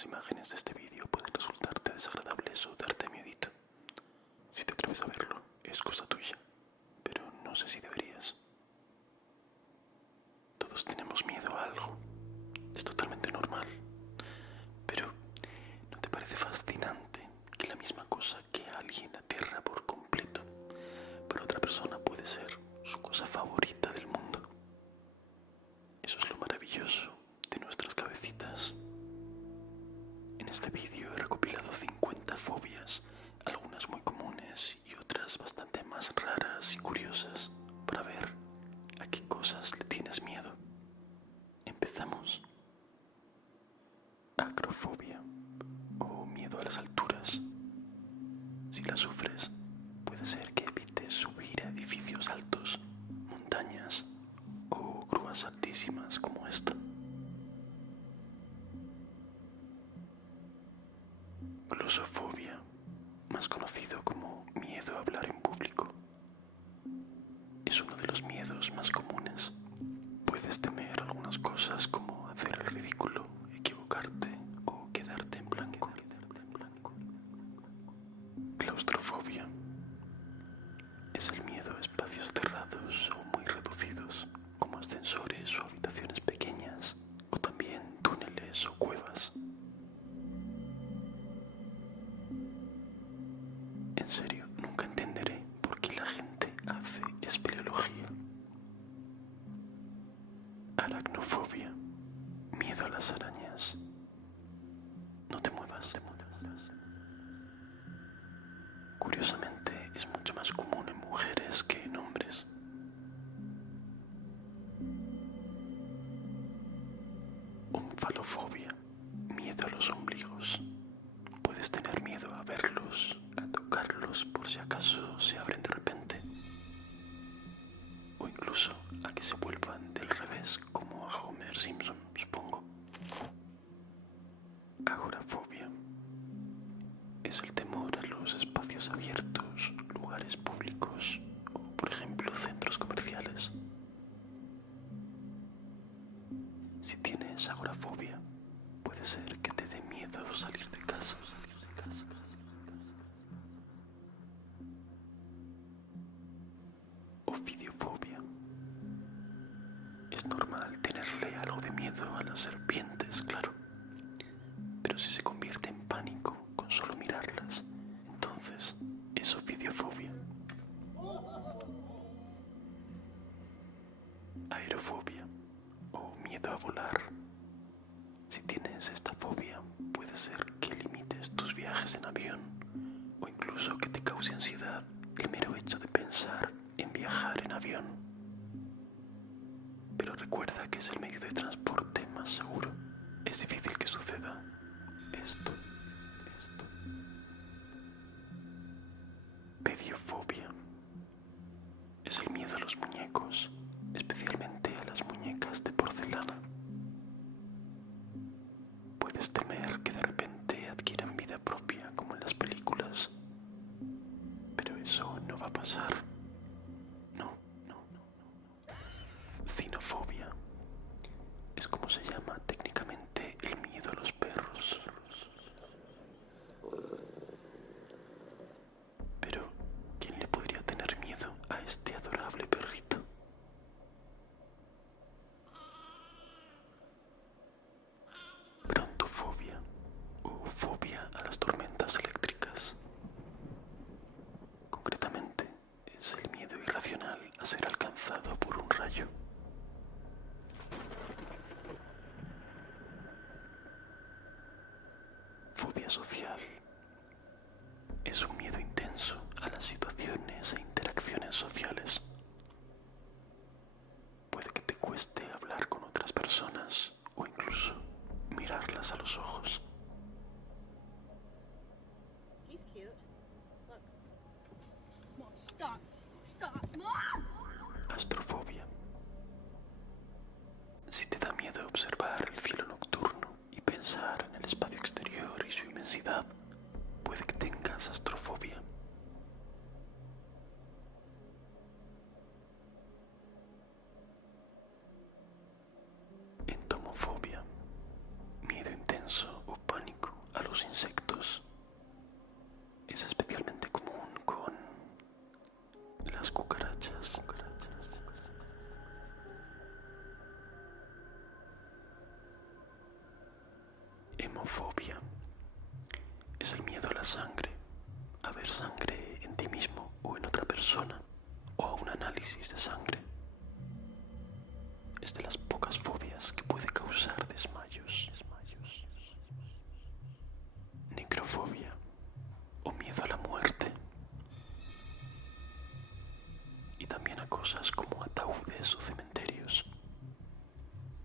algunas imágenes de este vídeo pueden resultarte desagradables o darte miedito. Si te atreves a verlo, es cosa tuya, pero no sé si deberías. Todos tenemos miedo a algo. Es totalmente normal. Pero, ¿no te parece fascinante que la misma cosa que a alguien aterra por completo, para otra persona puede ser su cosa favorita del mundo? Eso es lo maravilloso de nuestras cabecitas. En este vídeo he recopilado 50 fobias, algunas muy comunes y otras bastante más raras y curiosas, para ver a qué cosas le tienes miedo. Empezamos. Acrofobia, o miedo a las alturas. Si la sufres, puede ser que evites subir a edificios altos, montañas o grúas altísimas como esta. Glosofobia, más conocido como miedo a hablar en público. Es uno de los miedos más comunes. Puedes temer algunas cosas como hacer el ridículo, equivocarte o quedarte en blanco. Claustrofobia es el miedo a espacios cerrados o muy reducidos, como ascensores o habitaciones pequeñas, o también túneles o cuevas. En serio, nunca entenderé por qué la gente hace espeleología. Aracnofobia, miedo a las arañas. No te muevas. Curiosamente, es mucho más común en mujeres que en hombres. Omfalofobia, miedo a los ombligos. Puedes tener miedo a verlos, a tocarlos por si acaso se abren de repente, o incluso a que se vuelvan del revés, como a Homer Simpson, supongo. Agorafobia es el temor a los espacios abiertos, lugares públicos o, por ejemplo, centros comerciales. Si tienes agorafobia, puede ser que te dé miedo salir de casa. Ofidiofobia. Es normal tenerle algo de miedo a las serpientes, claro. Pero si se convierte en pánico con solo mirarlas, entonces es ofidiofobia. Aerofobia, o miedo a volar. Si tienes esta fobia, puede ser que limites tus viajes en avión, o incluso que te cause ansiedad el mero hecho de pensar en viajar en avión. Pero recuerda que es el medio de transporte más seguro. Es difícil que suceda esto. Pediofobia es el miedo a los muñecos, especialmente a las muñecas de porcelana. Puedes temer que de repente adquieran vida propia como en las películas, pero eso no va a pasar. No. Cinofobia es como se llama técnicamente el miedo a los perros. Pero, ¿quién le podría tener miedo a este adorable perrito? Brontofobia, o fobia a las tormentas eléctricas. Concretamente, es el miedo irracional a ser alcanzado por un rayo. Fobia social. Es un miedo intenso a las situaciones e interacciones sociales. Puede que te cueste hablar con otras personas o incluso mirarlas a los ojos. He's cute. Look. Mom, stop. Astrofobia. Si te da miedo observar el cielo nocturno y pensar en el espacio exterior y su inmensidad, puede que tengas astrofobia. Entomofobia. Miedo intenso o pánico los insectos. Es especialmente común con las cucarachas. Hemofobia es el miedo a la sangre, a ver sangre en ti mismo o en otra persona, o a un análisis de sangre. Es de las pocas fobias que puede causar desmayos. Necrofobia o miedo a la muerte. Y también a cosas como ataúdes o cementerios.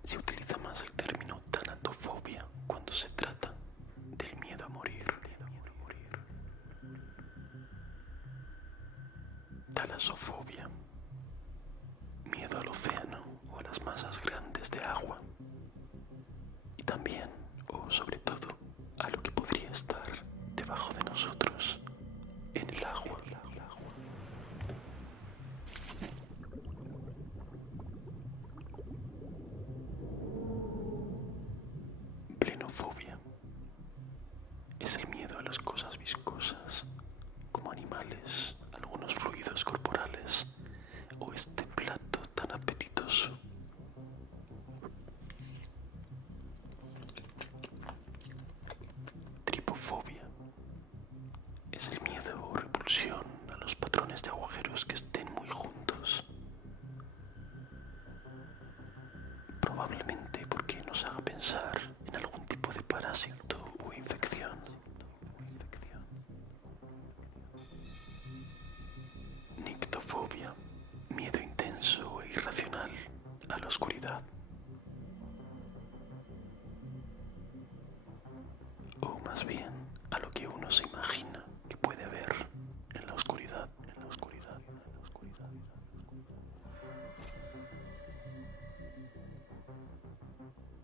Se utiliza más el término tanatofobia cuando se trata del miedo a morir. Talasofobia, miedo al océano o a las masas grandes de agua. Y también, o sobre todo, a lo que podría estar debajo de nosotros, en el agua. Plenofobia es el miedo a las cosas viscosas, como animales, algunos fluidos corporales o este plato tan apetitoso. Tripofobia es el miedo o repulsión a los patrones de agujeros que estén muy juntos. Probablemente porque nos haga pensar en algún tipo de parásito o infección. Nictofobia, miedo intenso e irracional a la oscuridad. O más bien a lo que uno se imagina que puede haber en la oscuridad.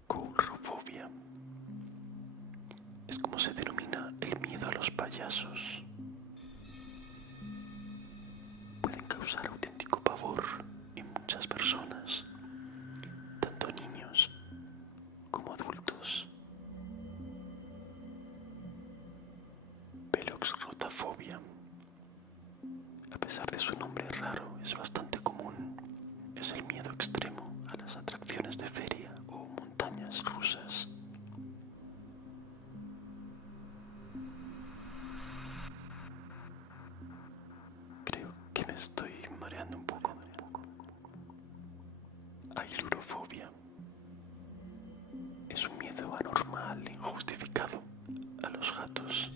Coulrofobia es como se denomina el miedo a los payasos. Pueden causar auténtico pavor en muchas personas, tanto niños como adultos. Veloxrotafobia, a pesar de su nombre raro, es bastante común. Es el miedo extremo a las atracciones de feria o montañas rusas. Creo que me estoy mareando un poco. Ailurofobia es un miedo anormal e injustificado a los gatos.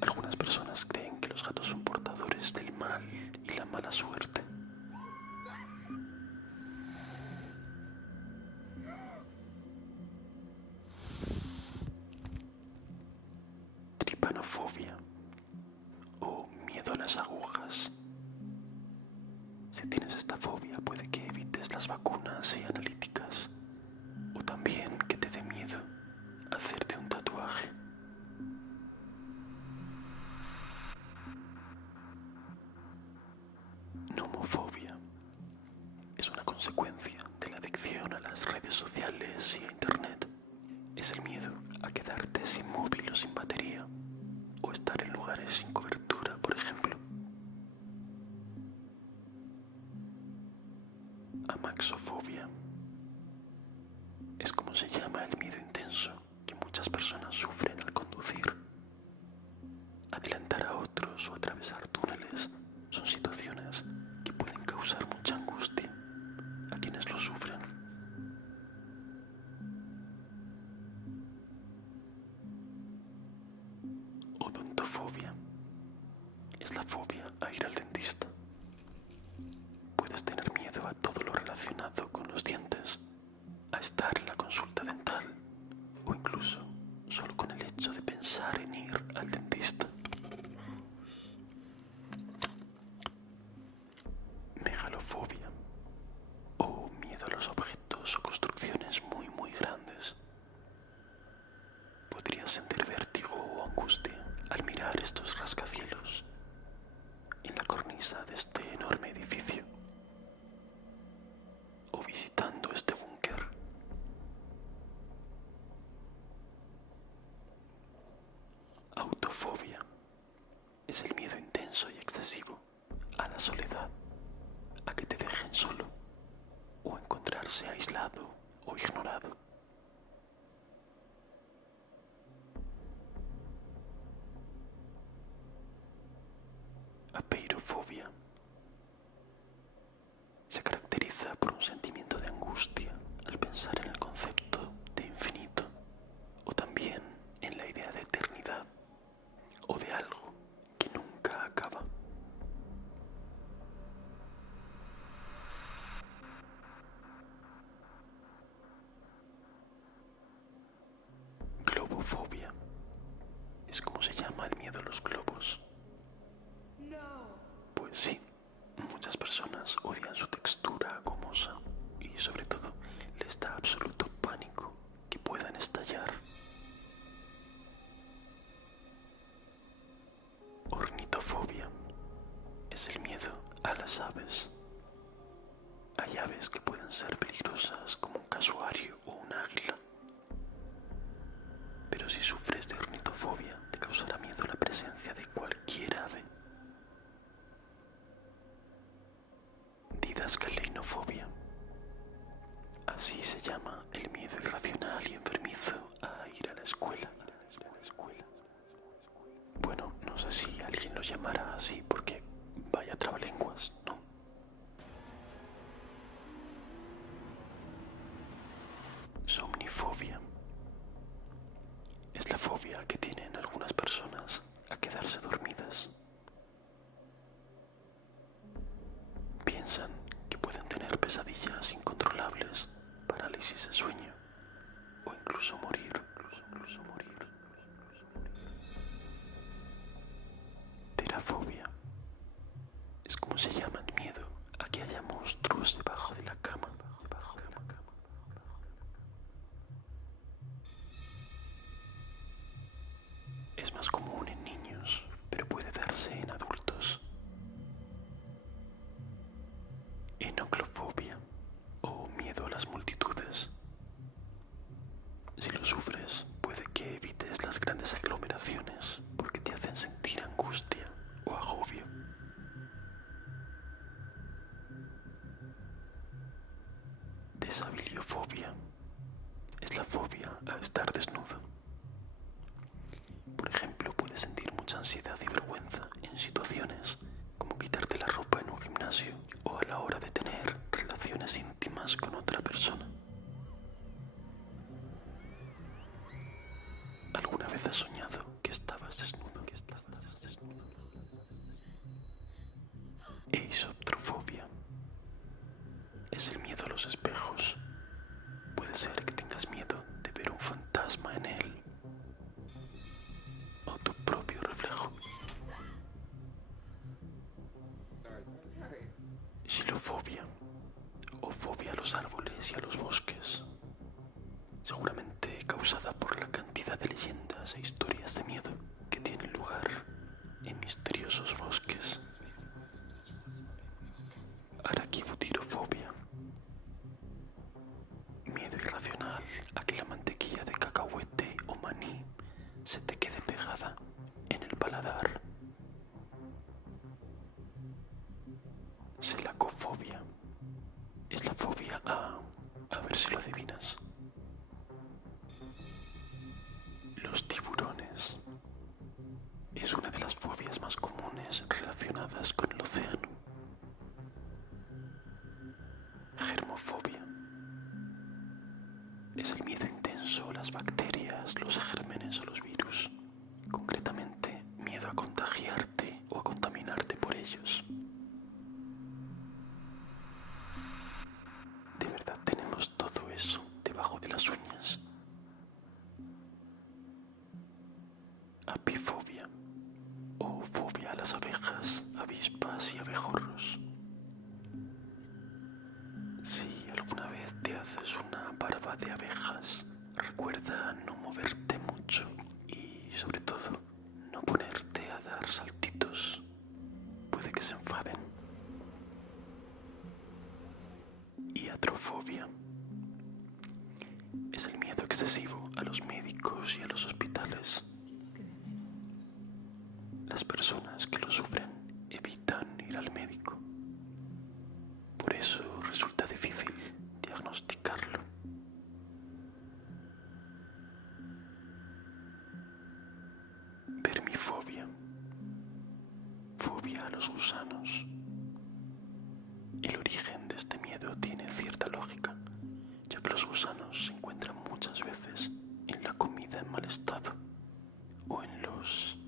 Algunas personas creen que los gatos son portadores del mal y la mala suerte. Tripanofobia o miedo a las agujas. Si tienes esta fobia, puede que evites las vacunas y analíticas, o también que te dé miedo hacerte un tatuaje. Nomofobia es una consecuencia de la adicción a las redes sociales y a internet. Es el miedo a quedarte sin móvil o sin batería, o estar en lugares sin cobertura, por ejemplo. Amaxofobia es como se llama el miedo intenso que muchas personas sufren al conducir. Adelantar a otros o atravesar túneles son situaciones que pueden causar mucha angustia a quienes lo sufren. Odontofobia es la fobia a ir al dentista. Puedes tener miedo a todo lo relacionado con los dientes, a estar en la consulta dental o incluso solo con el hecho de pensar en ir al dentista. Megalofobia o miedo a los objetos o construcciones muy grandes. Podrías sentir vértigo o angustia al mirar estos rascacielos en la cornisa de este enorme edificio o visitando este búnker. Globofobia es el miedo intenso y excesivo a la soledad, a que te dejen solo o a encontrarse aislado o ignorado. Apeirofobia se caracteriza por un sentimiento de angustia al pensar en el concepto de infinito o también en la idea de eternidad o de algo que nunca acaba. Globofobia es como se llama el miedo a los globos. Pues sí, muchas personas odian su textura gomosa y sobre todo les da absoluto pánico que puedan estallar. Ornitofobia es el miedo a las aves. Hay aves que pueden ser peligrosas como un casuario o un águila. Pero si sufres de ornitofobia, te causará miedo la presencia de cualquier ave. Didascaleinofobia. Así se llama el miedo irracional y enfermizo a ir a la escuela. Bueno, no sé si alguien lo llamará así porque vaya trabalenguas, ¿no? Somnifobia. Es la fobia que tienen algunas personas a quedarse dormidas. Piensan que pueden tener pesadillas incontrolables, parálisis de sueño o incluso morir. Terafobia es como se llama el miedo a que haya monstruos debajo de la cama. Es más común en niños, pero puede darse en adultos. Enoclofobia o miedo a las multitudes. Si lo sufres, puede que evites las grandes aglomeraciones porque te hacen sentir angustia o agobio. Desabiliofobia es la fobia a estar desnudo. Por ejemplo, puedes sentir mucha ansiedad y vergüenza en situaciones como quitarte la ropa en un gimnasio o a la hora de tener relaciones íntimas con otra persona. ¿Alguna vez has soñado que estabas desnudo? Eisoptrofobia es el miedo a los espejos. Puede ser que tengas miedo de ver un fantasma en él o tu propio reflejo. Xilofobia o fobia a los árboles y a los bosques, seguramente causada por la cantidad de leyendas e historias de miedo que tienen lugar en misteriosos bosques. Araquibutirofobia, miedo irracional a que la mantequilla de cacahuete o maní se te quede pegada en el paladar. Selacofobia es la fobia a ver si lo adivinas, los tiburones. Es una de las fobias más comunes relacionadas con el océano. Germofobia es el miedo intenso a las bacterias, los gérmenes o los virus. Concretamente, miedo a contagiarte o a contaminarte por ellos. ¿De verdad tenemos todo eso debajo de las uñas? Apifobia o fobia a las abejas, avispas y abejorros. Si alguna vez te haces una barba de abejas, recuerda no moverte mucho y sobre todo no ponerte a dar saltitos. Puede que se enfaden. Iatrofobia es el miedo excesivo a los médicos y a los hospitales. las personas que lo sufren evitan ir al médico. Por eso resulta difícil diagnosticarlo. Vermifobia. Fobia a los gusanos. El origen de este miedo tiene cierta lógica, ya que los gusanos se encuentran muchas veces en la comida en mal estado o en los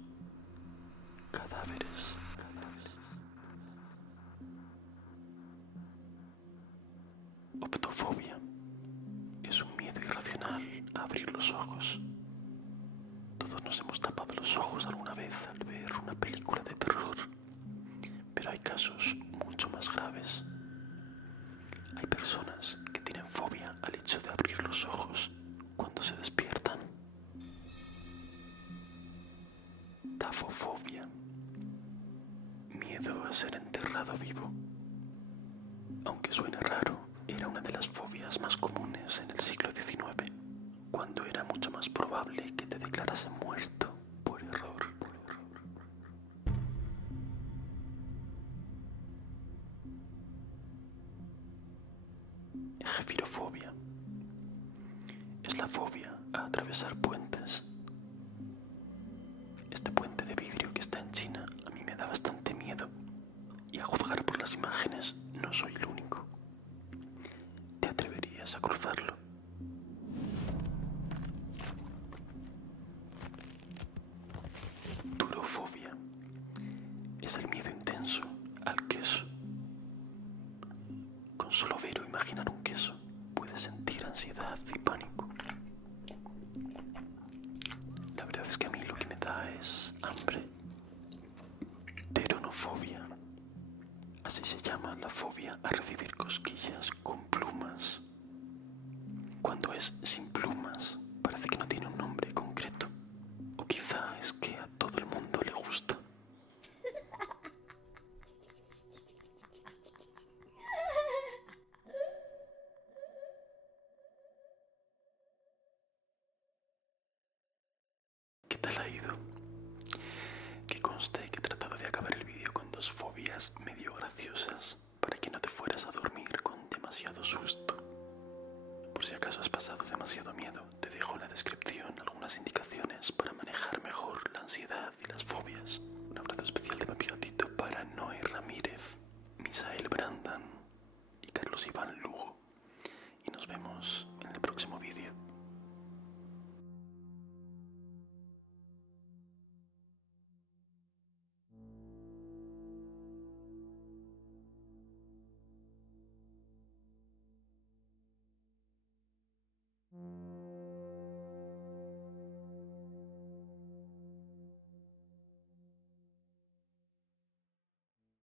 cadáveres. Optofobia es un miedo irracional a abrir los ojos. Todos nos hemos tapado los ojos alguna vez al ver una película de terror, pero hay casos mucho más graves. Hay personas que tienen fobia al hecho de abrir los ojos cuando se despiertan. Tafofobia. Miedo a ser enterrado vivo. Aunque suene raro, era una de las fobias más comunes en el siglo XIX, cuando era mucho más probable que te declarasen muerto por error. Gefirofobia. Es la fobia a atravesar puentes. Este puente de vidrio que está en China a mí me da bastante miedo, y a juzgar por las imágenes no soy el único. ¿Te atreverías a cruzarlo? Turofobia. Es el miedo intenso al queso. Con solo ver o imaginar un queso puedes sentir ansiedad y pánico. La verdad es que a mí lo que me da es hambre. Pteronofobia. Así se llama la fobia a recibir cosquillas con plumas. Cuando es sin plumas, parece que no tiene un nombre concreto. O quizá es que a todo el mundo le gusta. ¿Qué tal ha ido? Que conste que he tratado de acabar el vídeo con dos fobias medio graciosas para que no te fueras a dormir con demasiado susto. Por si acaso has pasado demasiado miedo, te dejo en la descripción